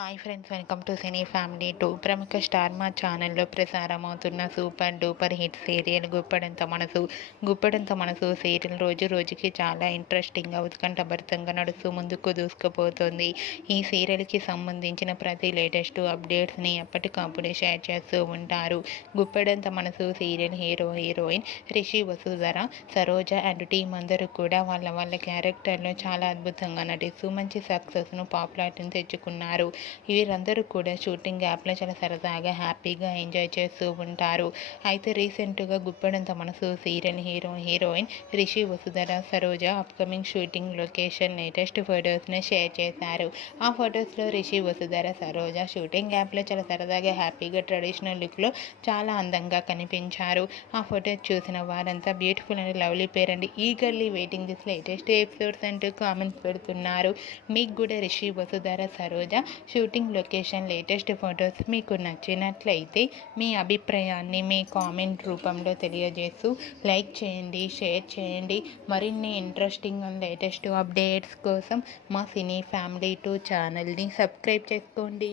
Hi friends, welcome to cine family 2. ప్రముఖ star మా ఛానల్లో ప్రసారమవుతున్న super duper hit serial Guppedantha మనసు సీరియల్ రోజు రోజుకి చాలా ఇంట్రెస్టింగ్గా ఉత్కంఠభరితంగా నడుస్తూ ముందుకు దూసుకుపోతుంది. ఈ సీరియల్కి సంబంధించిన ప్రతి లేటెస్ట్ అప్డేట్స్ని ఎప్పటికప్పుడు షేర్ చేస్తూ ఉంటారు. గుప్పడంత మనసు serial heroine Rishi Vasudhara, Saroja and team అందరూ కూడా వాళ్ళ క్యారెక్టర్లో చాలా అద్భుతంగా నటిస్తూ మంచి సక్సెస్ను పాపులారిటీని తెచ్చుకున్నారు. వీరందరూ కూడా షూటింగ్ యాప్లో చాలా సరదాగా హ్యాపీగా ఎంజాయ్ చేస్తూ ఉంటారు. అయితే రీసెంట్గా గుప్పడంత మనసు serial heroine Rishi Vasudhara, Saroja upcoming shooting location latest ఫొటోస్ని షేర్ చేశారు. ఆ ఫొటోస్లో రిషి వసుధర, సరోజ షూటింగ్ యాప్లో చాలా సరదాగా హ్యాపీగా ట్రెడిషనల్ లుక్లో చాలా అందంగా కనిపించారు. ఆ ఫొటోస్ చూసిన వారంతా beautiful and lovely pair and eagerly waiting this latest episodes అంటూ కామెంట్స్ పెడుతున్నారు. మీకు కూడా Rishi Vasudhara, Saroja shooting location latest photos మీకు నచ్చినట్లయితే మీ అభిప్రాయాన్ని మీ కామెంట్ రూపంలో తెలియజేస్తూ లైక్ చేయండి, షేర్ చేయండి. మరిన్ని ఇంట్రెస్టింగ్ అండ్ లేటెస్ట్ అప్డేట్స్ కోసం మా సినీ ఫ్యామిలీ 2 ఛానల్ని సబ్స్క్రైబ్ చేసుకోండి.